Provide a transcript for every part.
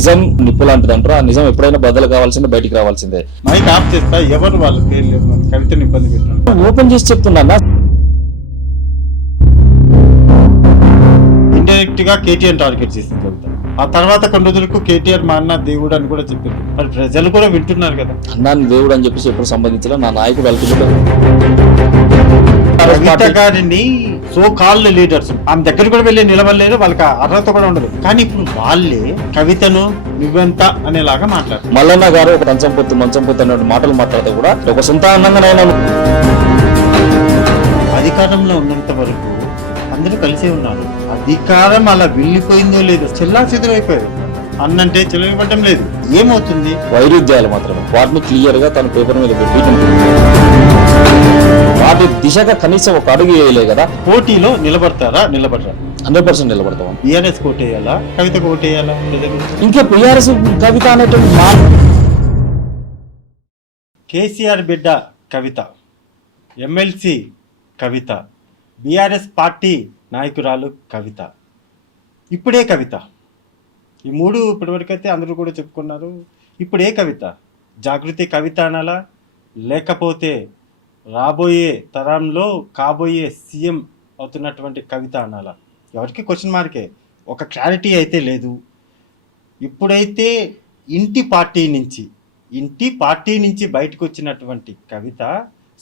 నిజం నిప్పు లాంటిది అంటారు. ఆ నిజం ఎప్పుడైనా బదులు కావాల్సిందే, బయటికి రావాల్సిందే. మైక్ ఆఫ్ చేస్తా, ఎవరు వాళ్ళ పేర్లు కవితను ఇబ్బంది పెట్టారు. ఓపెన్ చేసి చెప్తున్నా. ఇండైరెక్ట్ గా కేటీఆర్ టార్గెట్ చేసింది కవిత. ఆ తర్వాత కొన్ని రోజులకు కేటీఆర్ మా అన్న దేవుడు అని కూడా చెప్పింది. మరి ప్రజలు కూడా వింటున్నారు కదా. అన్నాన్ని దేవుడు అని చెప్పేసి ఎప్పుడు సంబంధించిన నా నాయకుడు కవిత గారిని సో కాల్డ్ లీడర్స్ ఆమె దగ్గర కూడా వెళ్ళి నిలబడలేరు, వాళ్ళకి అర్హత కూడా ఉండదు. కానీ ఇప్పుడు వాళ్ళే కవితను నువ్వెంత అనేలాగా మాట్లాడతారు. మల్లన్న గారు ఒక మంచం పొత్తు అనే మాటలు మాట్లాడితే కూడా ఒక సొంత అన్నంగానైనా అధికారంలో ఉన్నంత వరకు అందరూ కలిసే ఉన్నారు. అధికారం అలా వెళ్ళిపోయిందో లేదో చెల్లా చెదురైపోయారు. అన్నంటే చెలవిపడడం లేదు. ఏమవుతుంది? వైరుధ్యాలు మాత్రమే. వాటిని క్లియర్ గా తన పేపర్ మీద పెట్టి వాటి దిశగా కనీసం ఒక అడుగు వేయలే కదా. పోటీలో నిలబడతారా? నిలబడరా? 100% నిలబడతాం. బీఆర్ఎస్ కోటేయాలా, కవితకు ఓటేయాలా? ఇంకా బీఆర్ఎస్ కవిత అనేటువంటి కేసీఆర్ బిడ్డ కవిత, ఎమ్మెల్సీ కవిత, బీఆర్ఎస్ పార్టీ నాయకురాలు కవిత, ఇప్పుడే కవిత. ఈ మూడు ఇప్పటివరకైతే అందరూ కూడా చెప్పుకున్నారు. ఇప్పుడే కవిత. జాగృతి కవిత అనాలా, లేకపోతే రాబోయే తరంలో కాబోయే సీఎం అవుతున్నటువంటి కవిత అనాలా? ఎవరికి క్వశ్చన్ మార్కే. ఒక క్లారిటీ అయితే లేదు. ఇప్పుడైతే ఇంటి పార్టీ నుంచి బయటకు వచ్చినటువంటి కవిత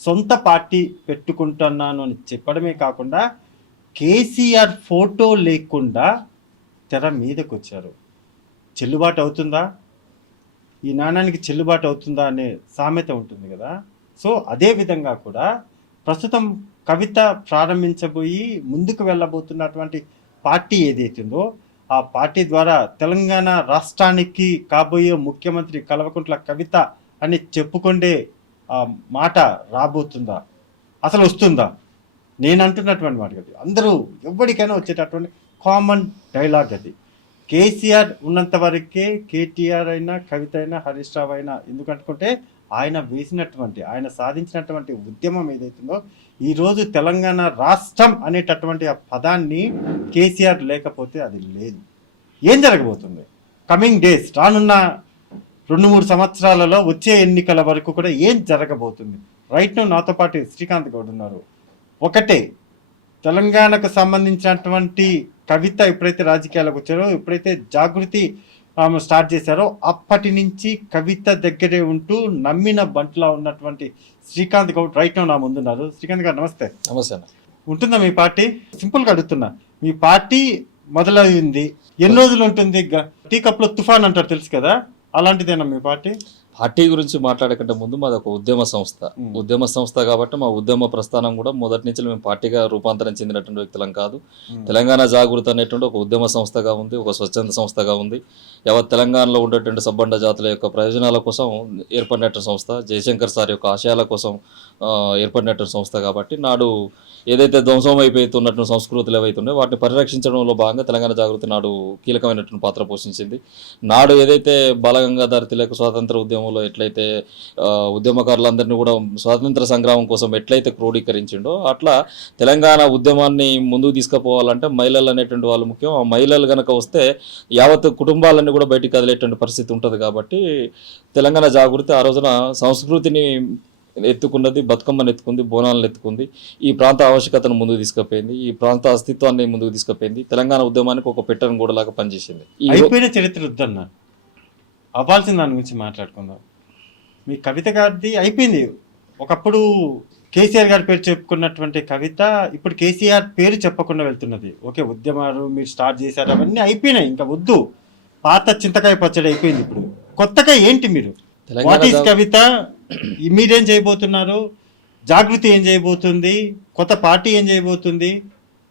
సొంత పార్టీ పెట్టుకుంటున్నాను అని చెప్పడమే కాకుండా కేసీఆర్ ఫోటో లేకుండా తెర మీదకి వచ్చారు. చెల్లుబాటు అవుతుందా? ఈ నాణానికి చెల్లుబాటు అవుతుందా అనే సామెత ఉంటుంది కదా. సో అదే విధంగా కూడా ప్రస్తుతం కవిత ప్రారంభించబోయి ముందుకు వెళ్ళబోతున్నటువంటి పార్టీ ఏదైతుందో ఆ పార్టీ ద్వారా తెలంగాణ రాష్ట్రానికి కాబోయే ముఖ్యమంత్రి కల్వకుంట్ల కవిత అని చెప్పుకుండే మాట రాబోతుందా? అసలు వస్తుందా? నేను అంటున్నటువంటి మాట అది అందరూ ఎవరికైనా వచ్చేటటువంటి కామన్ డైలాగ్ అది. కేసీఆర్ ఉన్నంత వరకే కేటీఆర్ అయినా, కవిత అయినా, హరీష్ రావు అయినా, ఎందుకంటే ఆయన సాధించినటువంటి ఉద్యమం ఏదైతుందో ఈరోజు తెలంగాణ రాష్ట్రం అనేటటువంటి ఆ పదాన్ని కేసీఆర్ లేకపోతే అది లేదు. ఏం జరగబోతుంది కమింగ్ డేస్, రానున్న 2-3 సంవత్సరాలలో వచ్చే ఎన్నికల వరకు కూడా ఏం జరగబోతుంది? రైట్ నో నాతో పాటు శ్రీకాంత్ గౌడ్ ఉన్నారు. ఒకటే, తెలంగాణకు సంబంధించినటువంటి కవిత ఎప్పుడైతే రాజకీయాలకు వచ్చారో, ఎప్పుడైతే జాగృతి స్టార్ట్ చేశారో అప్పటి నుంచి కవిత దగ్గరే ఉంటూ నమ్మిన బంట్లా ఉన్నటువంటి శ్రీకాంత్ గౌడ్ రైట్ నో నా ముందున్నారు. శ్రీకాంత్ గారు నమస్తే. నమస్తే. ఉంటుందా మీ పార్టీ? సింపుల్గా అడుగుతున్నా. మీ పార్టీ మొదలైంది, ఎన్ని రోజులు ఉంటుంది? టీ కప్లో తుఫాన్ అంటారు, తెలుసు కదా, అలాంటిదేనా మీ పార్టీ? పార్టీ గురించి మాట్లాడకంటే ముందు మాది ఒక ఉద్యమ సంస్థ కాబట్టి మా ఉద్యమ ప్రస్థానం కూడా మొదటి నుంచి మేము పార్టీగా రూపాంతరం చెందినటువంటి వ్యక్తులం కాదు. తెలంగాణ జాగృతి అనేటువంటి ఒక ఉద్యమ సంస్థగా ఉంది, ఒక స్వచ్ఛంద సంస్థగా ఉంది. యావత్ తెలంగాణలో ఉండేటువంటి సబ్బండ జాతుల యొక్క ప్రయోజనాల కోసం ఏర్పడినటువంటి సంస్థ, జయశంకర్ సార్ యొక్క ఆశయాల కోసం ఏర్పడినటువంటి సంస్థ. కాబట్టి నాడు ఏదైతే ధ్వంసం అయిపోతున్నటువంటి సంస్కృతులు ఏవైతున్నాయో వాటిని పరిరక్షించడంలో భాగంగా తెలంగాణ జాగృతి నాడు కీలకమైనటువంటి పాత్ర పోషించింది. నాడు ఏదైతే బాలగంగాధర తిలక్ స్వాతంత్ర ఉద్యమంలో ఎట్లయితే ఉద్యమకారులందరినీ కూడా స్వాతంత్ర సంగ్రామం కోసం ఎట్లయితే క్రోడీకరించిండో అట్లా తెలంగాణ ఉద్యమాన్ని ముందుకు తీసుకుపోవాలంటే మహిళలు అనేటువంటి వాళ్ళు ముఖ్యం. ఆ మహిళలు కనుక వస్తే యావత్ కుటుంబాలన్నీ కూడా బయటికి కదిలేటువంటి పరిస్థితి ఉంటుంది. కాబట్టి తెలంగాణ జాగృతి ఆ రోజున సంస్కృతిని ఎత్తుకున్నది, బతుకమ్మను ఎత్తుకుంది, బోనాలను ఎత్తుకుంది, ఈ ప్రాంత ఆవశ్యకతను ముందుకు తీసుకుపోయింది, ఈ ప్రాంత అస్తిత్వాన్ని ముందుకు తీసుకుపోయింది, తెలంగాణ ఉద్యమానికి ఒక పెట్టను గోడలాగా పనిచేసింది. అయిపోయిన చరిత్ర వద్దన్న, అవ్వాల్సిన దాని గురించి మాట్లాడుకుందాం. మీ కవిత గారిది అయిపోయింది. ఒకప్పుడు కేసీఆర్ గారి పేరు చెప్పుకున్నటువంటి కవిత ఇప్పుడు కేసీఆర్ పేరు చెప్పకుండా వెళ్తున్నది. ఓకే, ఉద్యమాలు మీరు స్టార్ట్ చేశారు, అవన్నీ అయిపోయినాయి, ఇంకా వద్దు. పాత చింతకాయ పచ్చడి అయిపోయింది. ఇప్పుడు కొత్తగా ఏంటి మీరు? వాట్ ఈస్ కవిత? మీరేం చేయబోతున్నారు? జాగృతి ఏం చేయబోతుంది? కొత్త పార్టీ ఏం చేయబోతుంది?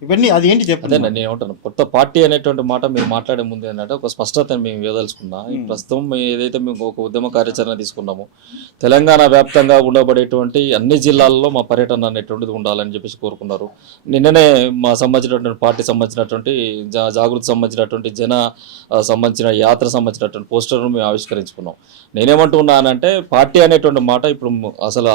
ఇవన్నీ అది ఏంటి చెప్పండి. అదే నేను ఏమంటాను, కొత్త పార్టీ అనేటువంటి మాట మీరు మాట్లాడే ముందు ఏంటంటే ఒక స్పష్టతను మేము ఇవ్వదలుచుకున్నా. ప్రస్తుతం ఏదైతే మేము ఒక ఉద్యమ కార్యాచరణ తీసుకున్నామో తెలంగాణ వ్యాప్తంగా ఉండబడేటువంటి అన్ని జిల్లాల్లో మా పర్యటన అనేటువంటిది ఉండాలని చెప్పేసి కోరుకున్నారు. నిన్ననే మా సంబంధించినటువంటి పార్టీ సంబంధించినటువంటి జాగృతి సంబంధించినటువంటి సంబంధించిన యాత్ర సంబంధించినటువంటి పోస్టర్ను మేము ఆవిష్కరించుకున్నాం. నేనేమంటున్నానంటే పార్టీ అనేటువంటి మాట ఇప్పుడు అసలు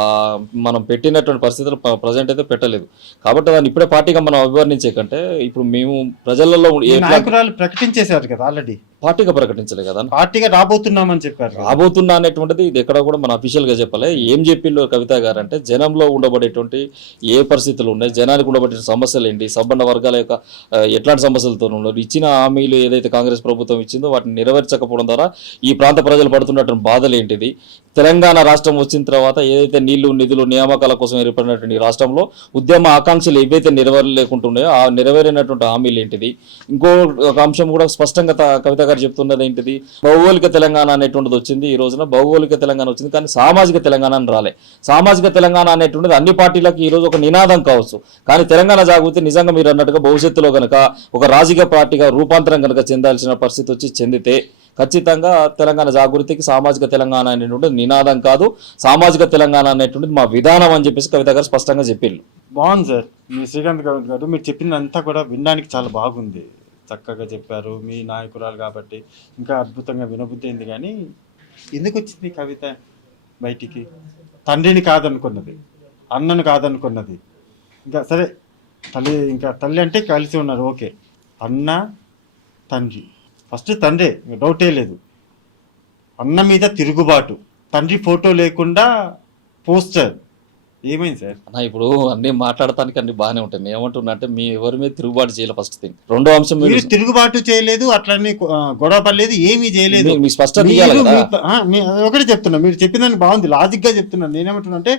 మనం పెట్టినటువంటి పరిస్థితులు ప్రజెంట్ అయితే పెట్టలేదు. కాబట్టి దాన్ని ఇప్పుడే పార్టీగా మనం అభివర్ణించే కంటే ఇప్పుడు మేము ప్రజలలో నాయకురాలు ప్రకటించేశారు కదా ఆల్రెడీ. పార్టీగా ప్రకటించలే కదా. పార్టీగా రాబోతున్నామని చెప్పారు కదా. రాబోతున్నా అనేటువంటిది ఇది ఎక్కడ కూడా మన అఫీషియల్ గా చెప్పాలి. ఏం చెప్పిండ్రు కవిత గారు అంటే జనంలో ఉండబడేటువంటి ఏ పరిస్థితులు ఉన్నాయి, జనానికి ఉండబడే సమస్యలు ఏంటి, సంపన్న వర్గాల యొక్క ఎట్లాంటి సమస్యలతో ఉన్నారు, ఇచ్చిన హామీలు ఏదైతే కాంగ్రెస్ ప్రభుత్వం ఇచ్చిందో వాటిని నెరవేర్చకపోవడం ద్వారా ఈ ప్రాంత ప్రజలు పడుతున్నటువంటి బాధలు ఏంటిది, తెలంగాణ రాష్ట్రం వచ్చిన తర్వాత ఏదైతే నీళ్లు నిధులు నియామకాల కోసం ఏర్పడినటువంటి రాష్ట్రంలో ఉద్యమ ఆకాంక్షలు ఏవైతే నెరవేరలేకుంటున్నాయో ఆ నెరవేరినటువంటి హామీలు ఏంటిది. ఇంకో ఒక అంశం కూడా స్పష్టంగా కవిత గారు చెప్తున్నది ఏంటిది, భౌగోళిక తెలంగాణ అనేటువంటిది వచ్చింది. ఈ రోజున భౌగోళిక తెలంగాణ వచ్చింది కానీ సామాజిక తెలంగాణ అని రాలే. సామాజిక తెలంగాణ అనేటువంటిది అన్ని పార్టీలకు ఈ రోజు ఒక నినాదం కావచ్చు, కానీ తెలంగాణ జాగృతి నిజంగా మీరు అన్నట్టుగా భవిష్యత్తులో కనుక ఒక రాజకీయ పార్టీగా రూపాంతరం కనుక చెందాల్సిన పరిస్థితి వచ్చి చెందితే ఖచ్చితంగా తెలంగాణ జాగృతికి సామాజిక తెలంగాణ అనేటువంటిది నినాదం కాదు, సామాజిక తెలంగాణ అనేటువంటిది మా విధానం అని చెప్పేసి కవిత గారు స్పష్టంగా చెప్పారు. బాగుంది సార్. మీ శ్రీకాంత్ గౌడ్ గారు మీరు చెప్పిందంతా కూడా వినడానికి చాలా బాగుంది, చక్కగా చెప్పారు. మీ నాయకురాలు కాబట్టి ఇంకా అద్భుతంగా వినబుద్ధి అయింది. కానీ ఎందుకు వచ్చింది కవిత బయటికి? తండ్రిని కాదనుకున్నది, అన్నను కాదనుకున్నది, ఇంకా సరే తల్లి, ఇంకా తల్లి అంటే కలిసి ఉన్నారు ఓకే, అన్న తండ్రి, ఫస్ట్ తండ్రే డౌటే లేదు. అన్న మీద తిరుగుబాటు, తండ్రి ఫోటో లేకుండా పోస్టర్, ఏమైంది సార్? ఇప్పుడు అన్ని మాట్లాడటానికి అన్ని బాగానే ఉంటాయి. నేను ఏమంటున్నా అంటే మీ ఎవరి మీద తిరుగుబాటు చేయాలి ఫస్ట్ థింగ్. రెండో అంశం మీరు తిరుగుబాటు చేయలేదు, అట్లనే గొడవ పడలేదు, ఏమీ చేయలేదు. మీ స్పష్టత ఇవ్వాలి కదా. ఒకటే చెప్తున్నా, మీరు చెప్పిందని బాగుంది, లాజిక్ గా చెప్తున్నాను. నేనేమంటున్నా అంటే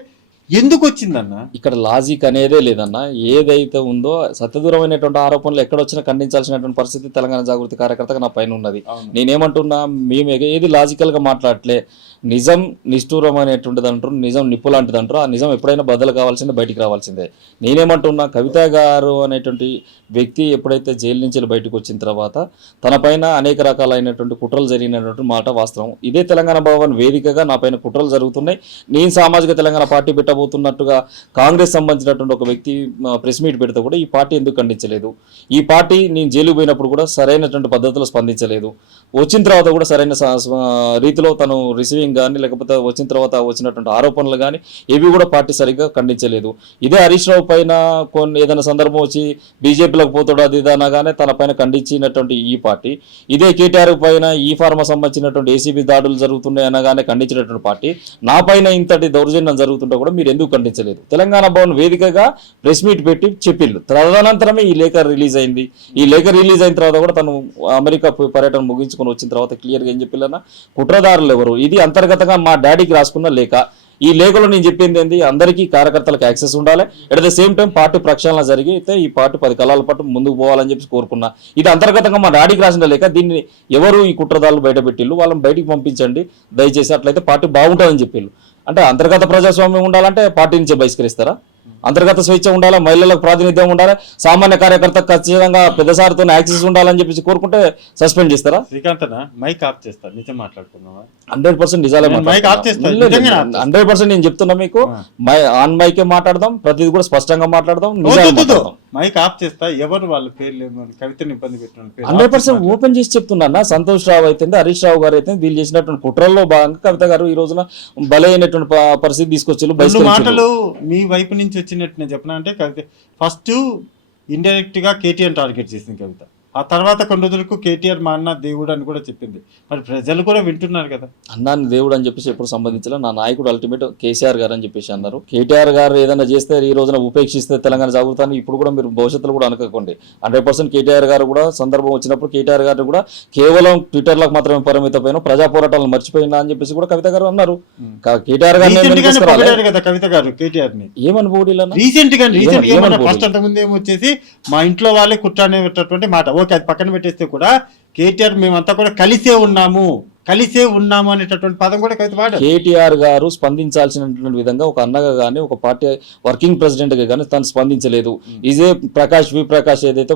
ఎందుకు వచ్చిందన్న ఇక్కడ లాజిక్ అనేదే లేదన్న. ఏదైతే ఉందో సత్యదూరమైనటువంటి ఆరోపణలు ఎక్కడ వచ్చినా ఖండించాల్సినటువంటి పరిస్థితి తెలంగాణ జాగృతి కార్యకర్తగా నా పైన ఉన్నది. నేనేమంటున్నా, మేము ఏది లాజికల్ గా మాట్లాడలే. నిజం నిష్ఠూరం అనేటువంటిది అంటారు, నిజం నిప్పు లాంటిది అంటారు. ఆ నిజం ఎప్పుడైనా బద్దలు కావాల్సిందే, బయటికి రావాల్సిందే. నేనేమంటున్నా, కవిత గారు అనేటువంటి వ్యక్తి ఎప్పుడైతే జైలు నుంచి బయటకు వచ్చిన తర్వాత తన పైన అనేక రకాలైనటువంటి కుట్రలు జరిగినటువంటి మాట వాస్తవం. ఇదే తెలంగాణ భవన్ వేదికగా నా పైన కుట్రలు జరుగుతున్నాయి. నేను సామాజిక తెలంగాణ పార్టీ పెట్టబోతున్నట్టుగా కాంగ్రెస్ సంబంధించినటువంటి ఒక వ్యక్తి ప్రెస్ మీట్ పెడితే కూడా ఈ పార్టీ ఎందుకు ఖండించలేదు? ఈ పార్టీ నేను జైలు పోయినప్పుడు కూడా సరైనటువంటి పద్ధతిలో స్పందించలేదు. వచ్చిన తర్వాత కూడా సరైన రీతిలో తను రిసీవింగ్ కానీ లేకపోతే వచ్చిన తర్వాత వచ్చినటువంటి ఆరోపణలు కానీ ఏవి కూడా పార్టీ సరిగ్గా ఖండించలేదు. ఇదే హరీష్ రావు పైన కొన్ని ఏదైనా సందర్భం వచ్చి బీజేపీలోకి పోతాడు అది అనగానే తన పైన ఖండించినటువంటి ఈ పార్టీ, ఇదే కేటీఆర్ పైన ఈ ఫార్మా సంబంధించినటువంటి ఏసీబీ దాడులు జరుగుతున్నాయి అనగానే ఖండించినటువంటి పార్టీ, నా పైన ఇంతటి దౌర్జన్యం జరుగుతుంటే కూడా మీరు ఎందుకు ఖండించలేదు? తెలంగాణ భవన్ వేదికగా ప్రెస్ మీట్ పెట్టి చెప్పిళ్ళు. తదనంతరమే ఈ లేఖ రిలీజ్ అయింది. ఈ లేఖ రిలీజ్ అయిన తర్వాత కూడా తను అమెరికా పర్యటన ముగించుకొని వచ్చిన తర్వాత క్లియర్గా ఏం చెప్పిల్లన్నా, కుట్రదారులు ఎవరు, ఇది అంతర్గతంగా మా డాడీకి రాసుకున్న లేఖ. ఈ లేఖలో నేను చెప్పింది ఏంది, అందరికీ కార్యకర్తలకు యాక్సెస్ ఉండాలి, at the same time party ప్రక్షాళన జరిగితే ఈ పార్టీ 10 కాలాల పాటు ముందుకు పోవాలని చెప్పి కోరుకున్నా. ఇది అంతర్గతంగా మా డాడీకి రాసిన లేఖ. దీన్ని ఎవరు ఈ కుట్రదారులు బయట పెట్టిళ్ళు, వాళ్ళని బయటికి పంపించండి దయచేసి, అట్లయితే పార్టీ బాగుంటుందని చెప్పిళ్ళు. అంటే అంతర్గత ప్రజాస్వామ్యం ఉండాలంటే పార్టీ నుంచి బహిష్కరిస్తారా? అంతర్గత స్వేచ్ఛ ఉండాలా, మహిళలకు ప్రాతినిధ్యం ఉండాలి, సామాన్య కార్యకర్త ఖచ్చితంగా పెద్దసారితో యాక్సెస్ ఉండాలని చెప్పేసి కోరుకుంటే సస్పెండ్ చేస్తారా? శ్రీకాంత్ మైక్ ఆఫ్ చేస్తారు, నిజం మాట్లాడుకున్నావా? 100% నిజాలే 100% నేను చెప్తున్నా మీకు. ఆన్ మైకే మాట్లాడదాం, ప్రతిది కూడా స్పష్టంగా మాట్లాడదాం, మైక్ ఆఫ్ చేస్తా. ఎవరు వాళ్ళ పేర్లు కవితను ఇబ్బంది పెట్టిన 100% ఓపెన్ చేసి చెప్తున్నా. సంతోష్ రావు అయితే హరీష్ రావు గారు అయితే వీళ్ళు చేసినటువంటి కుట్రల్లో భాగంగా కవిత గారు ఈ రోజున బలైనటువంటి పరిస్థితి తీసుకొచ్చారు. మాటలు మీ వైపు నుంచి వచ్చినట్టు నేను చెప్పిన అంటే కవిత ఫస్ట్ ఇండైరెక్ట్ గా కేటీఆర్ టార్గెట్ చేసింది కవిత. ఆ తర్వాత కొన్ని రోజులకు కేటీఆర్ మా అన్న దేవుడు అని కూడా చెప్పింది. మరి ప్రజలు కూడా వింటున్నారు కదా. అన్నాన్ని దేవుడు అని చెప్పేసి ఎప్పుడు సంబంధించాల, నా నాయకుడు అల్టిమేట్ కేసీఆర్ గారు అని చెప్పేసి అన్నారు. కేటీఆర్ గారు ఏదైనా చేస్తే ఈ రోజున ఉపేక్షిస్తే తెలంగాణ జాగృతాన్ని ఇప్పుడు కూడా మీరు భవిష్యత్తులో కూడా అనుకోండి. 100% కేటీఆర్ గారు కూడా సందర్భం వచ్చినప్పుడు కేటీఆర్ గారు కూడా కేవలం ట్విట్టర్లకు మాత్రమే పరిమితమైన ప్రజా పోరాటాలను మర్చిపోయినా అని చెప్పేసి కూడా కవిత గారు అన్నారు. కేటీఆర్ గారు కవిత గారు కేటీఆర్ ని ఏమని పోటీలు రీసెంట్ గా ఫస్ట్ అంతకుముందు ఏమొచ్చేసి మా ఇంట్లో వాళ్ళే కుట్రనేటటువంటి మాట. ఓకే, అది పక్కన పెట్టేస్తే కూడా కేటీఆర్ మేమంతా కూడా కలిసే ఉన్నాము అనేటటువంటి పదం కూడా కవిత వాడారు. కేటీఆర్ గారు స్పందించాల్సినటువంటి విధంగా ఒక అన్నగా కానీ ఒక పార్టీ వర్కింగ్ ప్రెసిడెంట్ గా కానీ తను స్పందించలేదు. ఇదే ప్రకాష్ ఏదైతే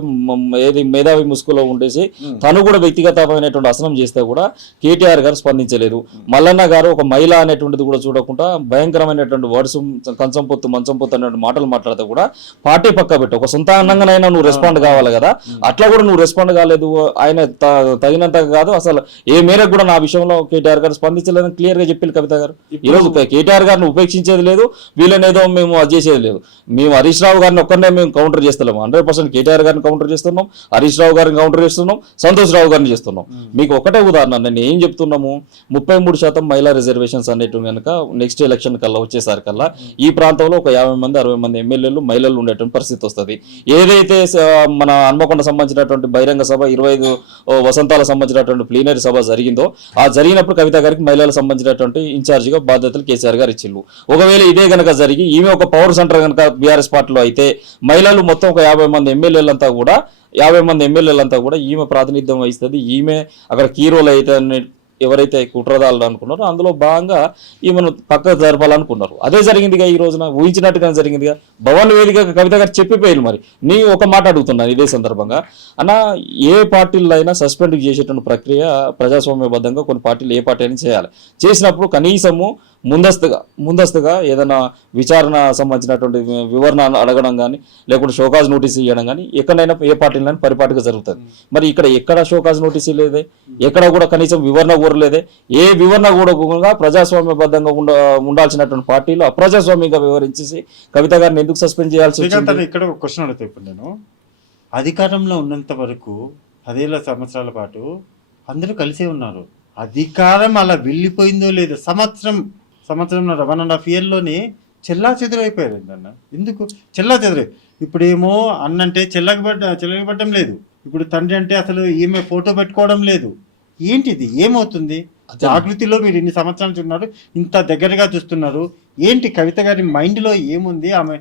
ఏది మేధావి ముసుగులో ఉండేసి తను కూడా వ్యక్తిగతమైనటువంటి అసనం చేస్తే కూడా కేటీఆర్ గారు స్పందించలేదు. మల్లన్న గారు ఒక మహిళ అనేటువంటిది కూడా చూడకుండా భయంకరమైనటువంటి వర్డ్స్ కంచం పొత్తు మంచం పొత్తు అనే మాటలు మాట్లాడితే కూడా పార్టీ పక్క పెట్టి ఒక సొంత అన్నంగానైనా నువ్వు రెస్పాండ్ కావాలి కదా, అట్లా కూడా నువ్వు రెస్పాండ్ కాలేదు. ఆయన తగినంతగా కాదు, అసలు ఏ మేరకు కూడా నా ఆ విషయంలో కేటీఆర్ గారు స్పందించలేదని క్లియర్ గా చెప్పారు కవిత గారు. ఈ రోజు కేటీఆర్ గారిని ఉపేక్షించేది లేదు, వీళ్ళనేదో మేము అది చేసేది లేదు. మేము హరీష్ రావు గారిని ఒక్కనే మేము కౌంటర్ చేస్తున్నాము, 100% కేటీఆర్ గారిని కౌంటర్ చేస్తున్నాం, హరీష్ రావు గారిని కౌంటర్ చేస్తున్నాం, సంతోష్ రావు గారిని చేస్తున్నాం. మీకు ఒకటే ఉదాహరణ నేను ఏం చెప్తున్నాము, 33% మహిళా రిజర్వేషన్స్ అనేటివి కనుక నెక్స్ట్ ఎలక్షన్ కల్లా వచ్చేసరికల్లా ఈ ప్రాంతంలో ఒక 50 మంది 60 మంది ఎమ్మెల్యేలు మహిళలు ఉండేటువంటి పరిస్థితి వస్తుంది. ఏదైతే మన హన్మకొండ సంబంధించినటువంటి బహిరంగ సభ 25 వసంతాలకు సంబంధించినటువంటి ప్లీనరీ సభ జరిగిందో, ఆ జరిగినప్పుడు కవిత గారికి మహిళలకు సంబంధించినటువంటి ఇన్ఛార్జిగా బాధ్యతలు కేసీఆర్ గారు ఇచ్చిళ్ళు. ఒకవేళ ఇదే కనుక జరిగి ఈమె ఒక పవర్ సెంటర్ కనుక బీఆర్ఎస్ పార్టీలో అయితే మహిళలు మొత్తం ఒక 50 మంది ఎమ్మెల్యేలంతా కూడా ఈమె ప్రాతినిధ్యం వహిస్తుంది. ఈమె అక్కడ కీ రోల్ అయితే ఎవరైతే కుట్రదారులు అనుకున్నారో అందులో భాగంగా ఈమెను పక్కకు జరపాలనుకున్నారు. అదే జరిగిందిగా, ఈ రోజున ఊహించినట్టుగా జరిగిందిగా. భవన్ వేదిక కవిత గారు చెప్పిపోయారు. మరి నీ ఒక మాట అడుగుతున్నాను ఇదే సందర్భంగా, అన్న ఏ పార్టీలో అయినా సస్పెండ్ చేసేటువంటి ప్రక్రియ ప్రజాస్వామ్యబద్ధంగా కొన్ని పార్టీలు ఏ పార్టీ అయినా చేయాలి. చేసినప్పుడు కనీసము ముందస్తుగా ఏదైనా విచారణ సంబంధించినటువంటి వివరణ అడగడం కానీ, లేకుంటే షోకాజ్ నోటీస్ ఇవ్వడం కానీ ఎక్కడైనా ఏ పార్టీలైనా పరిపాటిగా జరుగుతుంది. మరి ఇక్కడ ఎక్కడ షోకాజ్ నోటీస్ లేదే, ఎక్కడ కూడా కనీసం వివరణ కోరలేదే. ఏ వివరణ కూడా ప్రజాస్వామ్యబద్ధంగా ఉండాల్సినటువంటి పార్టీలు అప్రజాస్వామ్యంగా వివరించేసి కవిత గారిని ఎందుకు సస్పెండ్ చేయాల్సి వచ్చింది? ఇక్కడ ఒక క్వశ్చన్ అడుగుతా. ఇప్పుడు నేను అధికారంలో ఉన్నంత వరకు 10 సంవత్సరాల పాటు అందరూ కలిసే ఉన్నారు. అధికారం అలా వెళ్ళిపోయిందో లేదో సంవత్సరం 1.5 yearలోనే చెల్లా చెదురైపోయారు అన్న. ఎందుకు చెల్లా చెదురై? ఇప్పుడేమో అన్నంటే చెల్లగబడ్డం లేదు, ఇప్పుడు తండ్రి అంటే అసలు ఈమె ఫోటో పెట్టుకోవడం లేదు. ఏంటిది? ఏమవుతుంది? జాగృతిలో మీరు ఇన్ని సంవత్సరాలు ఉన్నారు, ఇంత దగ్గరగా చూస్తున్నారు. ఏంటి కవిత గారి మైండ్లో ఏముంది? ఆమె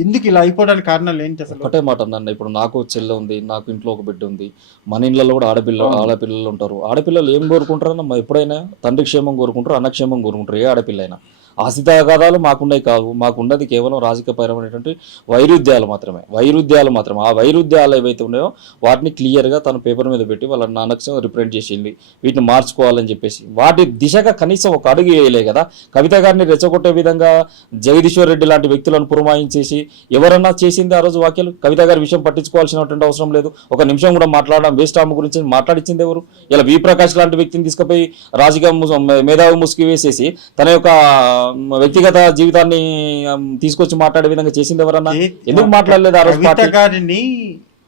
ఎందుకు ఇలా అయిపోవడానికి కారణాలు ఏంటి? అసలు ఒకటే మాట అన్న, ఇప్పుడు నాకు చెల్లె ఉంది, నాకు ఇంట్లో ఒక బిడ్డ ఉంది, మన ఇళ్ళలో కూడా ఆడపిల్లలు ఉంటారు. ఆడపిల్లలు ఏం కోరుకుంటారన్న? ఎప్పుడైనా తండ్రి క్షేమం కోరుకుంటారు, అన్నక్షేమం కోరుకుంటారు. ఏ ఆడపిల్ల అయినా ఆస్తితగాదాలు మాకున్నాయి కావు. మాకున్నది కేవలం రాజకీయపరమైనటువంటి వైరుధ్యాలు మాత్రమే. ఆ వైరుధ్యాలు ఏవైతే ఉన్నాయో వాటిని క్లియర్గా తన పేపర్ మీద పెట్టి వాళ్ళ నాన్నకు రిప్రజెంట్ చేసింది, వీటిని మార్చుకోవాలని చెప్పేసి. వాటి దిశగా కనీసం ఒక అడుగు వేయలే కదా. కవిత గారిని రెచ్చగొట్టే విధంగా జగదీశ్వర్ రెడ్డి లాంటి వ్యక్తులను పురమాయించేసి ఎవరన్నా చేసింది ఆ రోజు వ్యాఖ్యలు? కవిత గారి విషయం పట్టించుకోవాల్సినటువంటి అవసరం లేదు. ఒక నిమిషం కూడా మాట్లాడడం వేస్ట్. ఆమె గురించి మాట్లాడించింది ఎవరు? ఇలా వి ప్రకాష్ లాంటి వ్యక్తిని తీసుకుపోయి రాజకీయ మేధావి ముసుగు వేసేసి తన యొక్క వ్యక్తిగత జీవితాన్ని తీసుకొచ్చి మాట్లాడే విధంగా చేసింది ఎవరన్నా? ఎందుకు మాట్లాడలేదు ఆ రోజు? కవిత గారిని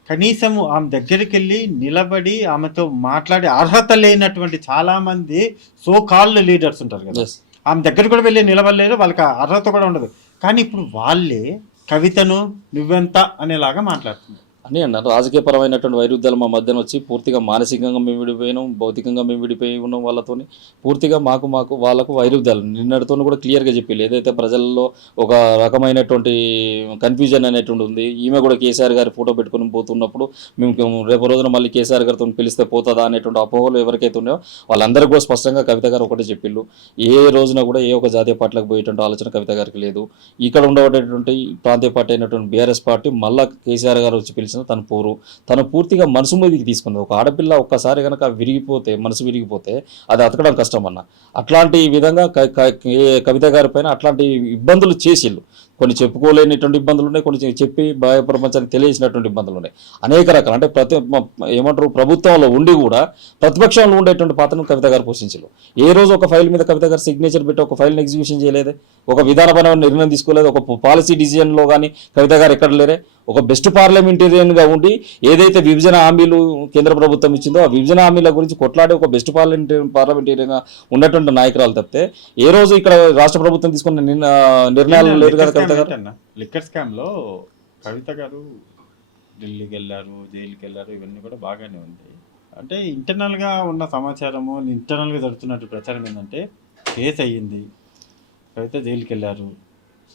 కనీసం ఆమె దగ్గరికి వెళ్ళి నిలబడి ఆమెతో మాట్లాడే అర్హత లేనటువంటి చాలా మంది సో కాల్డ్ లీడర్స్ ఉంటారు కదా, ఆమె దగ్గర కూడా వెళ్ళి నిలబడలేరు, వాళ్ళకి అర్హత కూడా ఉండదు. కానీ ఇప్పుడు వాళ్ళే కవితను నువ్వెంత అనేలాగా మాట్లాడుతున్నారు అని అన్నారు. రాజకీయపరమైనటువంటి వైరుధ్యాలు మా మధ్యన వచ్చి పూర్తిగా మానసికంగా మేము విడిపోయినాం, భౌతికంగా మేము విడిపోయి ఉన్నాం వాళ్ళతోని. పూర్తిగా మాకు వాళ్ళకు వైరుధ్యాలు నిన్నటితో కూడా క్లియర్గా చెప్పి, ఏదైతే ప్రజల్లో ఒక రకమైనటువంటి కన్ఫ్యూజన్ అనేటువంటి ఉంది. ఈమె కూడా కేసీఆర్ గారి ఫోటో పెట్టుకుని పోతున్నప్పుడు మేము రేపు రోజున మళ్ళీ కేసీఆర్ గారితో పిలిస్తే పోతుందా అనేటువంటి అపోహలు ఎవరికైతే ఉన్నాయో వాళ్ళందరికీ కూడా స్పష్టంగా కవిత గారు ఒకటే చెప్పిళ్ళు, ఏ రోజున కూడా ఏ ఒక జాతీయ పార్టీలకు పోయేటువంటి ఆలోచన కవిత గారికి లేదు. ఇక్కడ ఉండేటువంటి ప్రాంతీయ పార్టీ అయినటువంటి బీఆర్ఎస్ పార్టీ మళ్ళీ కేసీఆర్ గారు వచ్చి పిలిచిన తను పూర్తిగా మనసు మీదకి తీసుకుంది. ఒక ఆడపిల్ల ఒక్కసారి కనుక మనసు విరిగిపోతే అది అతకడం కష్టం అన్న. అట్లాంటి విధంగా కవిత గారి పైన అట్లాంటి ఇబ్బందులు చేసిళ్ళు. కొన్ని చెప్పుకోలేనిటువంటి ఇబ్బందులు ఉన్నాయి, కొన్ని చెప్పి బాహ్య ప్రపంచానికి తెలియజేసినటువంటి ఇబ్బందులు ఉన్నాయి. అనేక రకాలు అంటే ప్రభుత్వంలో ఉండి కూడా ప్రతిపక్షంలో ఉండేటువంటి పాత్రను కవిత గారు పోషించారు. ఏ రోజు ఒక ఫైల్ మీద కవిత గారు సిగ్నేచర్ పెట్టి ఒక ఫైల్ని ఎగ్జిక్యూషన్ చేయలేదే, ఒక విధానపరమైన నిర్ణయం తీసుకోలేదు, ఒక పాలసీ డిసిజన్లో కానీ కవిత గారు ఎక్కడ లేరే. ఒక బెస్ట్ పార్లమెంటేరియన్గా ఉండి ఏదైతే విభజన హామీలు కేంద్ర ప్రభుత్వం ఇచ్చిందో ఆ విభజన హామీల గురించి కొట్లాడే ఒక బెస్ట్ పార్లమెంటేరియన్గా ఉన్నటువంటి నాయకురాలు తప్పితే ఏ రోజు ఇక్కడ రాష్ట్ర ప్రభుత్వం తీసుకున్న నిర్ణయాలు లేదు కదా. కవిత గారు లిక్కర్ స్కామ్ లో కవిత గారు ఢిల్లీకి వెళ్ళారు, జైలుకి వెళ్ళారు, ఇవన్నీ కూడా బాగానే ఉంది. అంటే ఇంటర్నల్గా ఉన్న సమాచారము, ఇంటర్నల్గా జరుగుతున్నట్టు ప్రచారం ఏంటంటే కేసు అయ్యింది, కవిత జైలుకి వెళ్ళారు.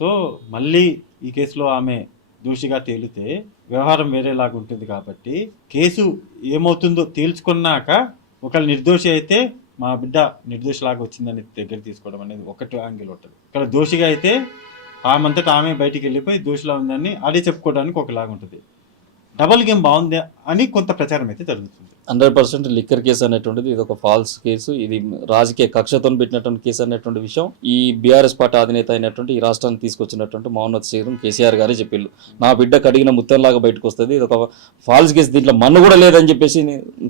సో మళ్ళీ ఈ కేసులో ఆమె దోషిగా తేలితే వ్యవహారం వేరేలాగా ఉంటుంది. కాబట్టి కేసు ఏమవుతుందో తేల్చుకున్నాక ఒకవేళ నిర్దోషి అయితే మా బిడ్డ నిర్దోషిలాగా వచ్చిందని దగ్గర తీసుకోవడం అనేది ఒకటి యాంగిల్ ఉంటుంది. ఇక్కడ దోషిగా అయితే ఆమె బయటికి వెళ్ళిపోయి దోషిలా ఉందని అదే చెప్పుకోవడానికి ఒకలాగా ఉంటుంది. డబల్ గేమ్ బాగుంది అని కొంత ప్రచారం అయితే జరుగుతుంది. 100% లిక్కర్ కేసు అనేటువంటిది ఇది ఒక ఫాల్స్ కేసు. ఇది రాజకీయ కక్షతో పెట్టినటువంటి కేసు అనేటువంటి విషయం ఈ బీఆర్ఎస్ పార్టీ అధినేత అయినటువంటి ఈ రాష్ట్రాన్ని తీసుకొచ్చినటువంటి మహోన్నత శీలం కేసీఆర్ గారే చెప్పిళ్ళు. నా బిడ్డ కడిగిన ముత్యంలాగా బయటకు వస్తుంది, ఇది ఒక ఫాల్స్ కేసు, దీంట్లో మన్ను కూడా లేదని చెప్పేసి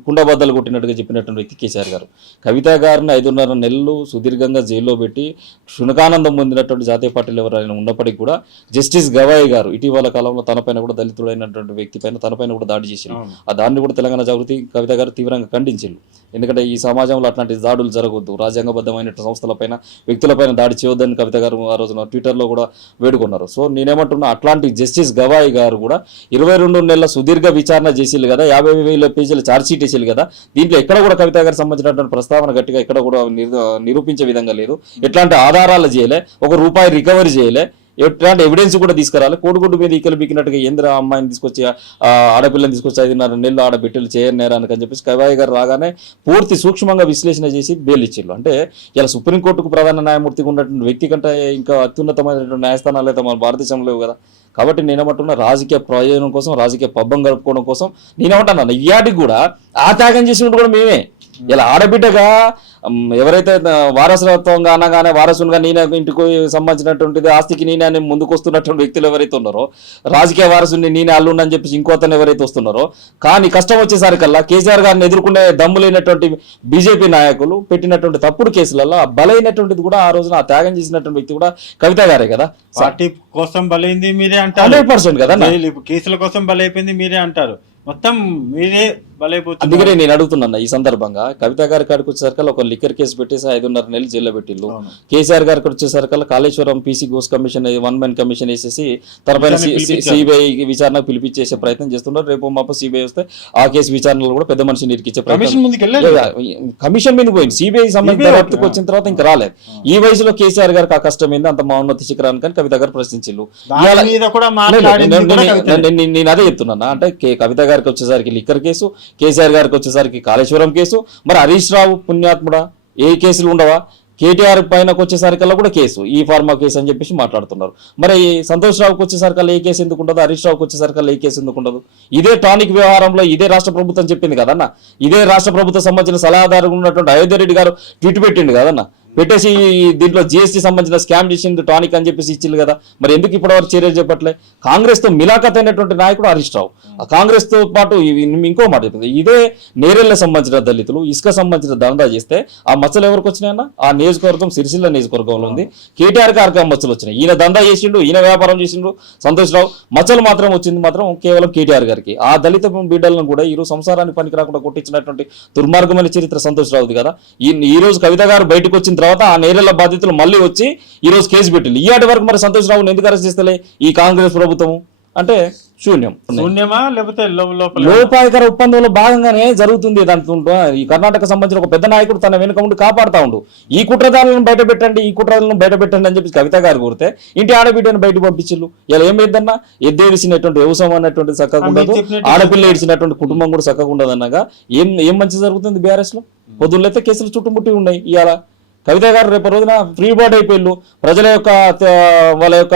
కుండబద్దలు కొట్టినట్టుగా చెప్పినటువంటి వ్యక్తి కేసీఆర్ గారు. కవిత గారిని 5.5 నెలలు సుదీర్ఘంగా జైల్లో పెట్టి క్షుణకానందం పొందినటువంటి జాతీయ పార్టీలు ఎవరైనా ఉన్నప్పటికీ కూడా జస్టిస్ గవాయ్ గారు ఇటీవల కాలంలో తనపైన కూడా దళితుడైనటువంటి వ్యక్తి పైన తనపైన కూడా దాడి చేశారు. ఆ దాడిని కూడా తెలంగాణ జాగృతి కవిత గారు తీవ్రంగా ఖండించారు. ఎందుకంటే ఈ సమాజంలో అట్లాంటి దాడులు జరగవద్దు, రాజ్యాంగబద్ధమైన సంస్థలపైన వ్యక్తులపైన దాడి చేయొద్దని కవిత గారు ఆ రోజున ట్విట్టర్లో కూడా వేడుకున్నారు. సో నేనేమంటున్నా, అట్లాంటి జస్టిస్ గవాయ్ గారు కూడా 22 నెలల సుదీర్ఘ విచారణ చేసేది కదా, 50,000 పేజీల ఛార్జ్షీట్ వేసేది కదా, దీంట్లో ఎక్కడ కూడా కవిత గారికి సంబంధించినటువంటి ప్రస్తావన గట్టిగా ఎక్కడ కూడా నిరూపించే విధంగా లేదు. ఎట్లాంటి ఆధారాలు చేయలే, ₹1 రికవరీ చేయలే, ఎట్లాంటి ఎవిడెన్స్ కూడా తీసుకురాలి. కోడిగుడ్డు మీద ఈకలు బిక్కినట్టుగా ఏంద్ర అమ్మాయిని తీసుకొచ్చి ఆడపిల్లని తీసుకొచ్చి 5.5 నెలలు ఆడబిడ్డలు చేయనేరానికి అని చెప్పేసి కవాయ్ గారు రాగానే పూర్తి సూక్ష్మంగా విశ్లేషణ చేసి బెయిల్ ఇచ్చిళ్ళు. అంటే ఇలా సుప్రీంకోర్టుకు ప్రధాన న్యాయమూర్తిగా ఉన్నటువంటి వ్యక్తి కంటే ఇంకా అత్యున్నతమైనటువంటి న్యాయస్థానాలు అయితే మన భారతదేశంలో లేవు కదా. కాబట్టి నేనేమంటున్నా, రాజకీయ ప్రయోజనం కోసం, రాజకీయ పబ్బం గడుపుకోవడం కోసం నేనేమంటున్నాను, ఇయాటికి కూడా ఆ త్యాగం చేసినట్టు కూడా మేమే. ఇలా ఆడబిడ్డగా ఎవరైతే వారసత్వంగా అనగానే వారసునిగా నేనే ఇంటికి సంబంధించినటువంటిది ఆస్తికి నేనే అని ముందుకు వస్తున్నటువంటి వ్యక్తులు ఎవరైతే ఉన్నారో, రాజకీయ వారసుని నేనే అల్లుండని చెప్పేసి ఇంకోతను ఎవరైతే వస్తున్నారో, కానీ కష్టం వచ్చేసరికల్లా కేసీఆర్ గారిని ఎదుర్కొనే దమ్ము లేనటువంటి బీజేపీ నాయకులు పెట్టినటువంటి తప్పుడు కేసులలో బలైనటువంటిది కూడా ఆ రోజున ఆ త్యాగం చేసినటువంటి వ్యక్తి కూడా కవిత గారే కదా. పార్టీ కోసం బలైంది మీరే అంటారు, 100% కదా, కేసుల కోసం బలైపోయింది మీరే అంటారు, మొత్తం మీరే బలైపోతుంది. అందుకనే నేను అడుగుతున్నా ఈ సందర్భంగా, కవిత గారి కాడికి వచ్చేసరికల్లా ఒక లిక్కర్ కేసు పెట్టేసి 5.5 నెలలు జైల్లో పెట్టిల్లు. కేసీఆర్ గారికి వచ్చేసరికల్లా Kaleshwaram PC Ghose commission 1 man commission వేసేసి తన పైన సిబిఐ విచారణ పిలిపించేసే ప్రయత్నం చేస్తున్నారు. రేపు మాపు సిబిఐ వస్తే ఆ కేసు విచారణలో కూడా పెద్ద మనిషిని ఇరికిచ్చే ప్రయత్నం కమిషన్ మీద పోయింది. సిబిఐ సంబంధించి వచ్చిన తర్వాత ఇంకా రాలేదు. ఈ వయసులో కేసీఆర్ గారికి ఆ కష్టం ఏంది, అంత మహోన్నత శిఖరానికి అని కవిత గారు ప్రశ్నించిల్లు. నేను అదే చెప్తున్నా, అంటే కవిత గారికి వచ్చేసరికి లిక్కర్ కేసు, కేసీఆర్ గారికి వచ్చేసరికి కాళేశ్వరం కేసు, మరి హరీష్ రావు పుణ్యాత్ముడా ఏ కేసులు ఉండవా? కేటీఆర్ పైనకు వచ్చేసరికల్లా కూడా కేసు, ఈ ఫార్మా కేసు అని చెప్పేసి మాట్లాడుతున్నారు. మరి సంతోష్ రావుకి వచ్చేసరికల్లా ఏ కేసు ఎందుకు ఉండదు, హరీష్ రావుకి వచ్చేసరికల్లా ఏ కేసు ఎందుకు ఉండదు? ఇదే టానిక్ వ్యవహారంలో ఇదే రాష్ట్ర ప్రభుత్వం చెప్పింది కదన్న, ఇదే రాష్ట్ర ప్రభుత్వం సంబంధించిన సలహాదారు ఉన్నటువంటి అయోధ్య రెడ్డి గారు ట్వీట్ పెట్టిండు కదన్న, పెట్టేసి దీంట్లో జిఎస్టీ సంబంధించిన స్కామ్ చేసింది టానిక్ అని చెప్పేసి ఇచ్చిల్లు కదా. మరి ఎందుకు ఇప్పటివరకు చర్యలు చెప్పట్లే? కాంగ్రెస్ తో మిలాఖత్ అయినటువంటి నాయకుడు హరీష్ రావు. ఆ కాంగ్రెస్ తో పాటు ఇంకో మాట చెప్పింది, ఇదే నేరెళ్ళ సంబంధించిన దళితులు ఇసుక సంబంధించిన దందా చేస్తే ఆ మచ్చలు ఎవరికి వచ్చినాయన్న? ఆ నియోజకవర్గం సిరిసిల్ల నియోజకవర్గంలో ఉంది. కేటీఆర్ గారికి మచ్చలు వచ్చినాయి. ఈయన దందా చేసిండు, ఈయన వ్యాపారం చేసిండు సంతోష్ రావు, మచ్చలు మాత్రం వచ్చింది మాత్రం కేవలం కేటీఆర్ గారికి. ఆ దళిత బిడ్డలను కూడా ఈరోజు సంసారాన్ని పనికి రాకుండా కొట్టించినటువంటి దుర్మార్గమైన చరిత్ర సంతోష్ రావుది కదా. ఈ రోజు కవిత గారు బయటకు వచ్చిన తర్వాత ఆ నేరెళ్ల బాధితులు మళ్ళీ వచ్చి ఈ రోజు కేసు పెట్టింది. ఇయాటి వరకు మరి సంతోష్ రావుని ఎందుకు అరెస్ట్ చేస్తలే ఈ కాంగ్రెస్ ప్రభుత్వం? అంటే శూన్యమా లేకపోతే లోపాయకర ఒప్పందంలో భాగంగానే జరుగుతుంది. దాంట్లో ఈ కర్ణాటక సంబంధించిన ఒక పెద్ద నాయకుడు తన వెనుక ఉండి కాపాడుతా ఉండు. ఈ కుట్రదారులను బయట పెట్టండి, ఈ కుట్రదారులను బయట పెట్టండి అని చెప్పి కవిత గారు కోరితే ఇంటి ఆడబిడ్డను బయటకు పంపించిల్లు. ఇలా ఏమైందన్నా, ఎద్దేడిసినటువంటి వ్యవసాయం అన్నటువంటి చక్కగా ఉండదు, ఆడపిల్ల ఏడిచినటువంటి కుటుంబం కూడా చక్కగా ఉండదు అన్నగా ఏం మంచి జరుగుతుంది బీఆర్ఎస్ లో? పొద్దున్నైతే కేసులు చుట్టుముట్టి ఉన్నాయి. ఇవాళ కవిత గారు రేపు రోజున ఫ్రీ బోర్డ్ అయిపోయిళ్ళు, ప్రజల యొక్క వాళ్ళ యొక్క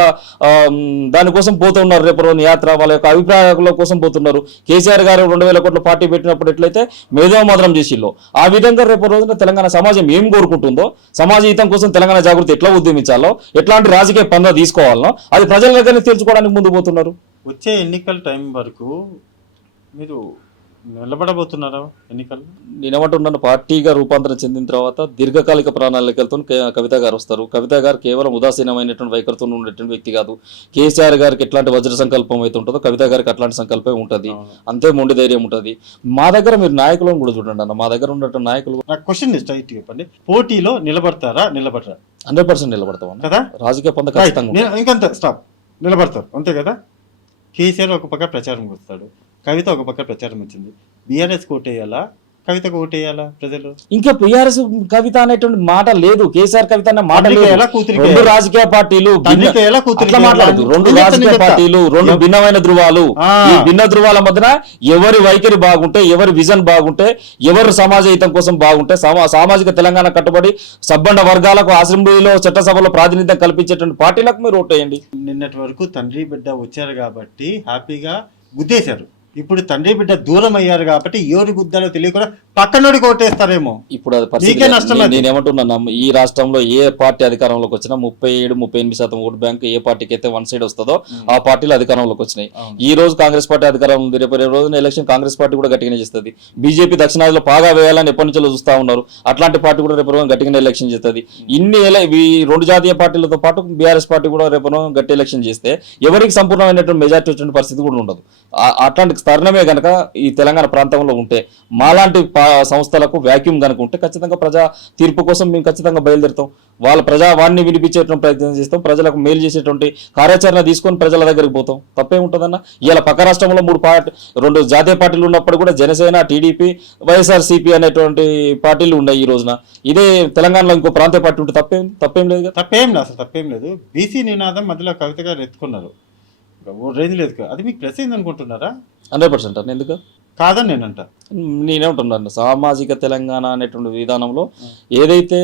దానికోసం పోతున్నారు. రేపు రోజున యాత్ర వాళ్ళ యొక్క అభిప్రాయాల కోసం పోతున్నారు. కేసీఆర్ గారు 2,000 కోట్ల పార్టీ పెట్టినప్పుడు ఎట్లయితే మేధోమదనం చేసిల్లో, ఆ విధంగా రేపు రోజున తెలంగాణ సమాజం ఏం కోరుకుంటుందో, సమాజ హితం కోసం తెలంగాణ జాగృతి ఎట్లా ఉద్యమించాలో, ఎట్లాంటి రాజకీయ పందా తీసుకోవాలనో అది ప్రజల దగ్గర తీర్చుకోవడానికి ముందు పోతున్నారు. వచ్చే ఎన్నికల టైం వరకు మీరు నిలబడబోతున్నారా ఎన్నికలు? నేనేమంటున్నాను, పార్టీగా రూపాంతరం చెందిన తర్వాత దీర్ఘకాలిక ప్రణాళికలతో కవిత గారు వస్తారు. కవిత గారు కేవలం ఉదాసీనమైనటువంటి వైఖరితో ఉండేటువంటి వ్యక్తి కాదు. కేసీఆర్ గారికి ఎట్లాంటి వజ్ర సంకల్పం అయితే ఉంటుందో కవిత గారికి అట్లాంటి సంకల్పం ఉంటుంది. అంతే మొండి ధైర్యం ఉంటుంది. మా దగ్గర మీరు నాయకులను కూడా చూడండి అన్న, మా దగ్గర ఉన్నటువంటి నాయకులు. నాకు క్వశ్చన్ స్ట్రైట్ చెప్పండి, పోటీలో నిలబడతారా? నిలబడరా? 100% నిలబడతాం కదా. రాజకీయ పొంద ఖచ్చితంగా ఇంకంత స్టాప్ నిలబడతారు అంతే కదా. కేసీఆర్ ఒక పక్క ప్రచారం వస్తాడు, కవిత ఒక పక్క ప్రచారం వచ్చింది. బీఆర్ఎస్ ఓటేయాలా, కవితకు ఓటేయాలా ప్రజలు? ఇంకా బీఆర్ఎస్ కవిత అనేటువంటి మాట లేదు, కేసీఆర్ కవిత అనే మాట లేదు. రెండు రాజకీయ పార్టీలు, రెండు రాజకీయ పార్టీలు, రెండు భిన్నమైన ధృవాలు. ఈ భిన్న ధృవాల మధ్యన ఎవరి వైఖరి బాగుంటే, ఎవరి విజన్ బాగుంటే, ఎవరు సమాజ హితం కోసం బాగుంటే, సామాజిక తెలంగాణ కట్టుబడి సబ్బండ వర్గాలకు అసెంబ్లీలో చట్టసభలో ప్రాతినిధ్యం కల్పించేటువంటి పార్టీలకు మీరు ఓటేయండి. నిన్నటి వరకు తండ్రి బిడ్డ వచ్చారు కాబట్టి హ్యాపీగా గుద్దేశారు. ఇప్పుడు తండ్రి బిడ్డ దూరం అయ్యారు కాబట్టి ఎవరి గుద్దాలో తెలియకుండా పక్కనోడికి ఓటేస్తారేమో. ఇప్పుడు అది పరిస్థితి నీకే లేదు. నష్టం అది. నేనేమంటున్నా, ఈ రాష్ట్రంలో ఏ పార్టీ అధికారంలోకి వచ్చినా 37-38% ఓటు బ్యాంక్ ఏ పార్టీకి అయితే వన్ సైడ్ వస్తుందో ఆ పార్టీలు అధికారంలోకి వచ్చినాయి. ఈ రోజు కాంగ్రెస్ పార్టీ అధికారం ఉంది, రేపు రోజున ఎలక్షన్ కాంగ్రెస్ పార్టీ కూడా గట్టిగానే చేస్తుంది. బీజేపీ దక్షిణాదిలో పాగా వేయాలని ఎప్పటి నుంచో చూస్తా ఉన్నారు, అట్లాంటి పార్టీ కూడా రేపు రోజున గట్టిగానే ఎలక్షన్ చేస్తుంది. ఈ రెండు జాతీయ పార్టీలతో పాటు బీఆర్ఎస్ పార్టీ కూడా రేపు గట్టి ఎలక్షన్ చేస్తే ఎవరికి సంపూర్ణమైనటువంటి మెజార్టీ వచ్చిన పరిస్థితి కూడా ఉండదు. అట్లాంటి తరుణమే కనుక ఈ తెలంగాణ ప్రాంతంలో ఉంటే, మాలాంటి సంస్థలకు వ్యాక్యూమ్ కనుక ఉంటే ఖచ్చితంగా ప్రజా తీర్పు కోసం మేము ఖచ్చితంగా బయలుదేరుతాం. వాళ్ళ వాడిని వినిపించేటువంటి ప్రయత్నం చేస్తాం, ప్రజలకు మేలు చేసేటువంటి కార్యాచరణ తీసుకొని ప్రజల దగ్గరికి పోతాం. తప్పే ఉంటుందన్న. ఇవాళ పక్క రాష్ట్రంలో 2 జాతీయ పార్టీలు ఉన్నప్పుడు కూడా జనసేన, టీడీపీ, వైఎస్ఆర్సీపీ అనేటువంటి పార్టీలు ఉన్నాయి. ఈ రోజున ఇదే తెలంగాణలో ఇంకో ప్రాంతీయ పార్టీ ఉంటే తప్పేం లేదు కదా. అసలు తప్పేం లేదు. బీసీ నినాదం మధ్యలో కవిత గారు ఎత్తుకున్నారు, రేంజ్ లేదు. అది మీకు ప్లస్ అయింది అనుకుంటున్నారా? 100% అన్న. ఎందుకు కాదని నేనంట. నేనేమంటున్నాను, సామాజిక తెలంగాణ అనేటువంటి విధానంలో ఏదైతే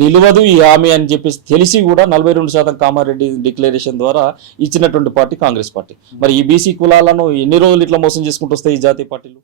నిలవదు ఈ హామీ అని చెప్పేసి తెలిసి కూడా 42% కామారెడ్డి డిక్లరేషన్ ద్వారా ఇచ్చినటువంటి పార్టీ కాంగ్రెస్ పార్టీ. మరి ఈ బీసీ కులాలను ఎన్ని రోజులు ఇట్లా మోసం చేసుకుంటూ వస్తాయి ఈ జాతీయ పార్టీలు?